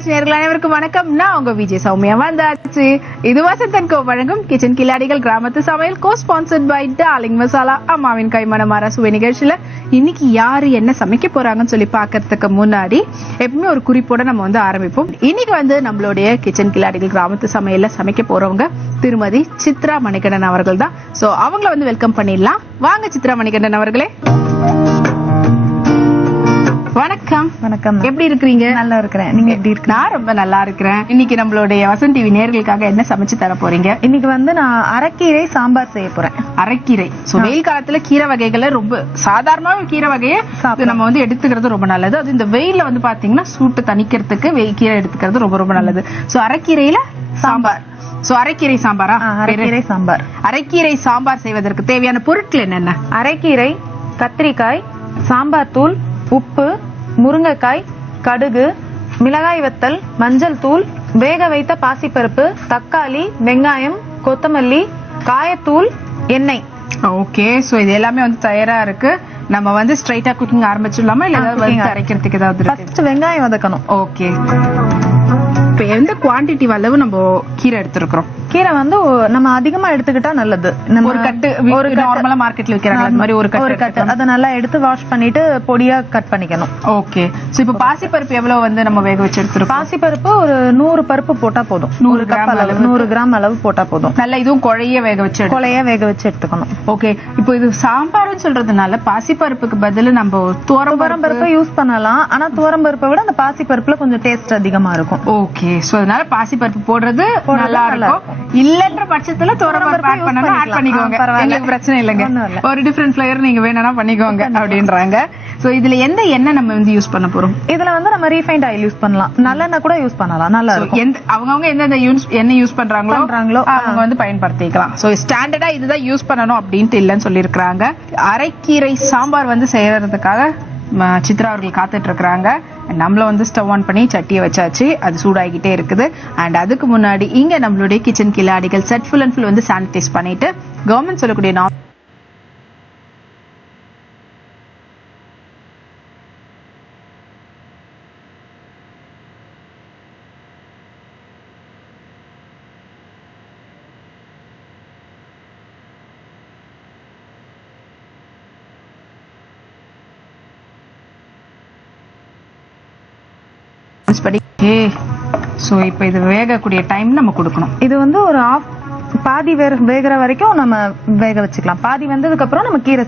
தொலைக்காட்சி நேர்கள் அனைவருக்கும் வணக்கம். நான் உங்க விஜய் சௌமியா. வந்தாச்சு. இது வசந்தன் கோ வழங்கும் கிச்சன் கில்லாடிகள் கிராமத்து சமையல் co sponsored by darling masala அம்மாவின் கைமணம் சுவை நிகழ்ச்சியில இன்னைக்கு யாரு என்ன சமைக்க போறாங்கன்னு சொல்லி பாக்குறதுக்கு முன்னாடி எப்பவுமே ஒரு குறிப்போட நம்ம வந்து ஆரம்பிப்போம். இன்னைக்கு வந்து நம்மளுடைய கிச்சன் கில்லாடிகள் கிராமத்து சமையல்ல சமைக்க போறவங்க திருமதி சித்ரா மணிகண்டன் அவர்கள் தான். சோ அவங்கள வந்து வெல்கம் பண்ணிடலாம். வாங்க சித்ரா மணிகண்டன் அவர்களே. வணக்கம். வணக்கம். எப்படி இருக்கிறீங்க? நல்லா இருக்கிறேன். நீங்க எப்படி இருக்கு நான் ரொம்ப நல்லா இருக்கிறேன். இன்னைக்கு நம்மளுடைய வசந்த் டிவி நேர்களுக்காக என்ன சமைச்சு தர போறீங்க? இன்னைக்கு வந்து நான் அரைக்கீரை சாம்பார் செய்ய போறேன். அரைக்கீரை. சோ வெயில் காலத்துல கீரை வகைகளை ரொம்ப சாதாரணமான கீரை வகையை. நம்ம வந்து எடுத்துக்கிறது ரொம்ப நல்லது. அது இந்த வெயில்ல வந்து பாத்தீங்கன்னா சூட்டு தணிக்கிறதுக்கு வெயில் கீரை எடுத்துக்கிறது ரொம்ப ரொம்ப நல்லது. சோ அரைக்கீரையில சாம்பார். சோ அரைக்கீரை சாம்பாரா? அரைக்கீரை சாம்பார். அரைக்கீரை சாம்பார் செய்வதற்கு தேவையான பொருட்கள் என்னென்ன? அரைக்கீரை கத்திரிக்காய் சாம்பார் தூள் உப்பு முருங்கைக்காய் கடுகு மிளகாய் வத்தல் மஞ்சள் தூள் வேக வைத்த பாசிப்பருப்பு தக்காளி வெங்காயம் கொத்தமல்லி காயத்தூள் எண்ணெய். ஓகே. சோ இது எல்லாமே வந்து தயாரா இருக்கு. நம்ம வந்து ஸ்ட்ரைட்டா குக்கிங் ஆரம்பிச்சிடலாமா? இல்ல ஏதாவது அரைக்கிறதுக்கு ஏதாவது ஃபர்ஸ்ட் வெங்காயம் வதக்கணும். ஓகே இப்ப எந்த குவாண்டிட்டி அளவு நம்ம கீரை எடுத்திருக்கிறோம்? கீரை வந்து நம்ம அதிகமா எடுத்துக்கிட்டா நல்லது. நம்ம ஒரு கட்டு ஒரு கட்டு நார்மலா மார்க்கெட்ல விக்கிறாங்க அது மாதிரி ஒரு ஒரு கட்டு. கட்டு அதை நல்லா எடுத்து வாஷ் பண்ணிட்டு பொடியா கட் பண்ணிக்கணும். ஓகே சோ இப்ப பாசிப்பருப்பு எவ்வளவு வந்து நம்ம வேக வச்சு எடுத்திருக்கோம்? பாசிப்பருப்பு ஒரு நூறு பருப்பு போட்டா போதும். நூறு கப் கிராம் அளவு. நூறு கிராம் அளவு போட்டா போதும். நல்லா இதுவும் குழைய வேக வச்சு கொலையா வேக வச்சு எடுத்துக்கணும். ஓகே இப்போ இது சாம்பார்னு சொல்றதுனால பாசிப்பருப்புக்கு பதிலா நம்ம துவரம் பருப்பை யூஸ் பண்ணலாம். ஆனா துவரம் பருப்பை விட அந்த பாசி பருப்புல கொஞ்சம் டேஸ்ட் அதிகமா இருக்கும். ஓகே சோ அதனால பாசிப்பருப்பு போடுறது போடுறது நல்லா நல்லா இருக்கும். இல்லன்ற பட்சத்துல துவரம் பருப்பு ஆட் பண்ணணும் ஆட். பண்ணிக்கோங்க. எங்களுக்கு பிரச்சனை இல்லைங்க. ஒரு டிஃபரெண்ட் ஃபிளேவர் நீங்க வேணும்னா பண்ணிக்கோங்க அப்படின்றாங்க. சோ இதுல எந்த எண்ணெய் நம்ம வந்து யூஸ் பண்ண போறோம்? இதுல வந்து நம்ம ரீஃபைண்ட் ஆயில் யூஸ் பண்ணலாம். நல்லெண்ணெய் கூட யூஸ் பண்ணலாம். நல்லா இருக்கும். எந்த அவங்கவங்க எந்தெந்த யூஸ் என்ன யூஸ் பண்றாங்களோ பண்றாங்களோ, அவங்க வந்து பயன்படுத்திக்கலாம். சோ ஸ்டாண்டர்டா இதுதான் யூஸ் பண்ணணும் அப்படின்ட்டு இல்லைன்னு சொல்லியிருக்கிறாங்க. அரைக்கீரை சாம்பார் வந்து செய்யறதுக்காக சித்ரா அவர்கள் காத்துட்டு இருக்கிறாங்க. நம்மள வந்து ஸ்டவ் ஆன் பண்ணி சட்டியை வச்சாச்சு. அது சூடாகிட்டே இருக்குது. அண்ட் அதுக்கு முன்னாடி இங்க நம்மளுடைய கிச்சன் கிளாடிகள் செட் ஃபுல் அண்ட் ஃபுல் வந்து சானிடைஸ் பண்ணிட்டு கவர்மெண்ட் சொல்லக்கூடிய norm- படி. ஏ சோ இப்போ இது வேகக்கூடிய டைம் நம்ம கொடுக்கணும். இது வந்து ஒரு ஆஃப் பாதி வேற வேகிற வரைக்கும் நம்ம வேக வச்சுக்கலாம். பாதி வெந்ததுக்கு அப்புறம் நம்ம கீரை.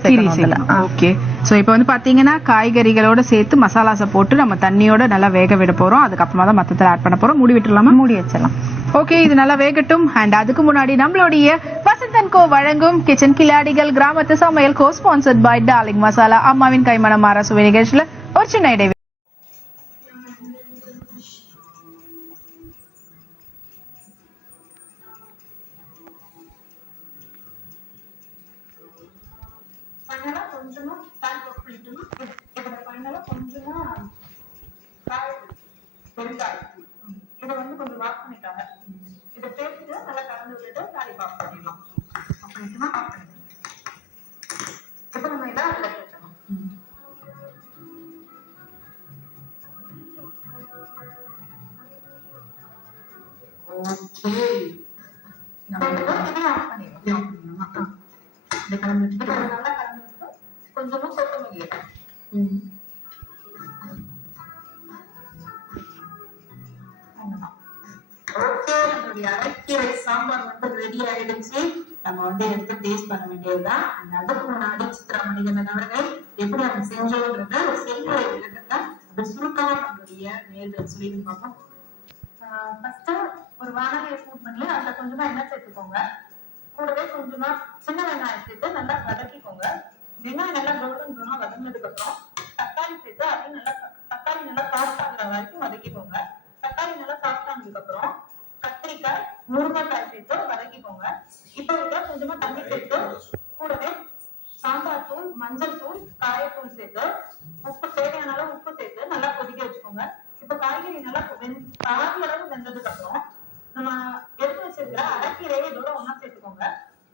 ஆ. ஓகே சோ இப்போ வந்து பாத்தீங்கன்னா காய்கறிகளோட சேர்த்து மசாலாஸை போட்டு நம்ம தண்ணியோட நல்லா வேக விட போறோம். அதுக்கப்புறமா தான் மத்தத்துல ஆட் பண்ண போறோம். மூடி விட்டுலாமா மூடி வச்சிடலாம். ஓகே இது நல்லா வேகட்டும். அண்ட் அதுக்கு முன்னாடி நம்மளுடைய வசந்தன் கோ வழங்கும் கிச்சன் கில்லாடிகள் கிராமத்து சமையல் co sponsored by darling masala அம்மாவின் கைமணம் மாற சுவை நிகழ்ச்சியில ஒரு சின்ன இடைவெளி. பண்ணல கொஞ்சமா பேக் ஆஃப் பண்ணிட்டோம்னா இதோட பண்ணல கொஞ்சமா காய் பெருங்காய் இதை வந்து கொஞ்சம் வாசனை ஓகே நம்மளுடைய அரைக்கீரை சாம்பார் வந்து ரெடி ஆயிடுச்சு. நம்ம வந்து எடுத்து டேஸ்ட் பண்ண வேண்டியதுதான். அதுக்கு முன்னாடி சித்ரா மணிகண்டன் அவர்கள் எப்படி அவங்க செஞ்சோன்றத ஒரு செய்முறை விளக்கத்தை அது சுருக்கமா நம்மளுடைய நேர்கள் சொல்லி பார்ப்போம். ஃபர்ஸ்ட் ஒரு வானலியை சூட் பண்ணி அதுல கொஞ்சமா எண்ணெய் சேர்த்துக்கோங்க. கூடவே கொஞ்சமா சின்ன வெங்காயம் சேர்த்து நல்லா வதக்கிக்கோங்க. வெங்காயம் நல்லா கோல்டன் ப்ரௌனா வதங்கினதுக்கு அப்புறம் தக்காளி சேர்த்து அதையும் நல்லா தக்காளி நல்லா சாஃப்ட் ஆகுற வரைக்கும் வதக்கிக்கோங்க. தக்காளி நல்லா சாஃப்ட் ஆனதுக்கு அப்புறம் கத்திரிக்காய் முருங்கைக்காய் சேர்த்து வதக்கிக்கோங்க. இப்போ இதுல கொஞ்சமா தண்ணி சேர்த்து கூடவே சாம்பார் தூள் மஞ்சள் தூள் காயத்தூள் சேர்த்து உப்பு தேவையான அளவு உப்பு சேர்த்து நல்லா கொதிக்க வச்சுக்கோங்க. இப்போ காய்கறி நல்லா வெந்- பாதி அளவு வெந்ததுக்கு அப்புறம் நம்ம எடுத்து வச்சிருக்கிற அரைக்கீரையை இதோட ஒண்ணா சேர்த்துக்கோங்க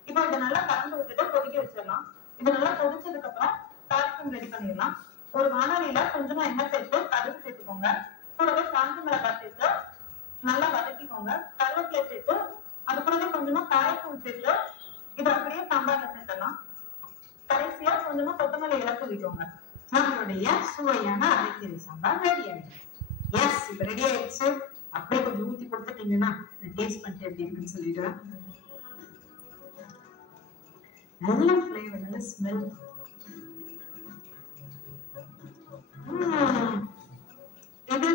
இப்போ இதை நல்லா கலந்து விட்டுட்டு கொதிக்க வச்சிடலாம். இது நல்லா கொதிச்சதுக்கு அப்புறம் தாளிக்கும் ரெடி பண்ணிடலாம். ஒரு வானலியில கொஞ்சமா எண்ணெய் சேர்த்து கடுகு சேர்த்துக்கோங்க. கூடவே காஞ்ச மிளகாய் சேர்த்து நல்லா வதக்கிக்கோங்க. கருவேப்பிலை சேர்த்து அது கூடவே கொஞ்சமா காயத்தூள் சேர்த்து இது அப்படியே சாம்பார்ல சேர்த்தலாம் கடைசியா கொஞ்சமா கொத்தமல்லி இலை தூவிக்கோங்க. நம்மளுடைய சுவையான அரைக்கீரை சாம்பார் ரெடி ஆயிடுச்சு. எஸ் இப்ப ரெடி ஆயிடுச்சு. அப்படியே கொஞ்சம் ஊத்தி கொடுத்துட்டீங்கன்னா டேஸ்ட் பண்ணிட்டு எப்படி இருக்குன்னு சொல்லிடுறேன். நல்ல ஃபிளேவர் நல்ல ஸ்மெல் இது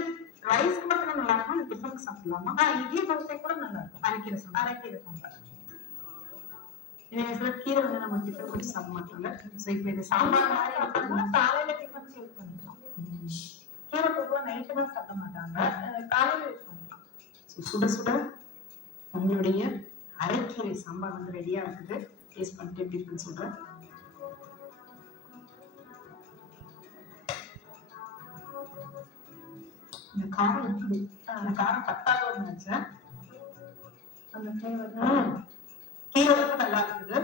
மட்டும் தான் நல்லா இருக்கும்? டிஃபனுக்கு சாப்பிடலாமா? இட்லி தோசை கூட நல்லா இருக்கும். அரைக்கீரை சாம்பார். அரைக்கீரை சாம்பார். எனக்கு கீரை வந்து நம்ம டிஃபன் கொஞ்சம் சாப்பிட மாட்டோம்ல? ஸோ இப்போ இது சாம்பார் மாதிரி அப்படின்னா காலையில டிஃபன் யூஸ் பண்ணிக்கலாம். கீரை பொதுவா நைட்டு தான் சாப்பிட மாட்டாங்க. காலையில யூஸ் பண்ணிக்கலாம். So, சுட சுட உங்களுடைய அரைக்கீரை சாம்பார் வந்து ரெடியா இருக்குது. டேஸ்ட் பண்ணிட்டு எப்படி இருக்குன்னு சொல்றேன். இந்த காரம் இருக்குது அந்த காரம் பத்தாதோன்னு நினைச்சேன். அந்த ஃபிளேவர் உப்பு நல்லா இருக்குது.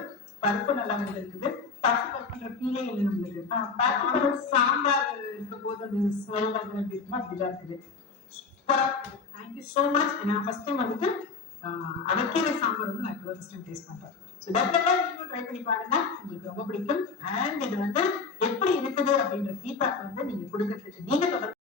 பருப்பு நல்லா இருக்குது. பருப்பு பருப்புன்ற ஃபீலே இல்லை நம்மளுக்கு. பருப்பு சாம்பார் இருக்கும் போது அந்த ஸ்மெல் வந்து எப்படி இருக்குமோ அப்படிதான் இருக்குது. சூப்பரா இருக்குது. தேங்க்யூ ஸோ மச் நான் ஃபர்ஸ்ட் டைம் வந்துட்டு ஆஹ், சாம்பார் வந்து நான் ஃபர்ஸ்ட் டைம் டேஸ்ட் பண்றேன். ஸோ டெஃபினட்டா நீங்களும் ட்ரை பண்ணி பாருங்க. உங்களுக்கு ரொம்ப பிடிக்கும். அண்ட் இது வந்து எப்படி இருக்குது அப்படின்ற ஃபீட்பேக் வந்து நீங்க கொடுக்கறதுக்கு நீங்க தொடர்ந்து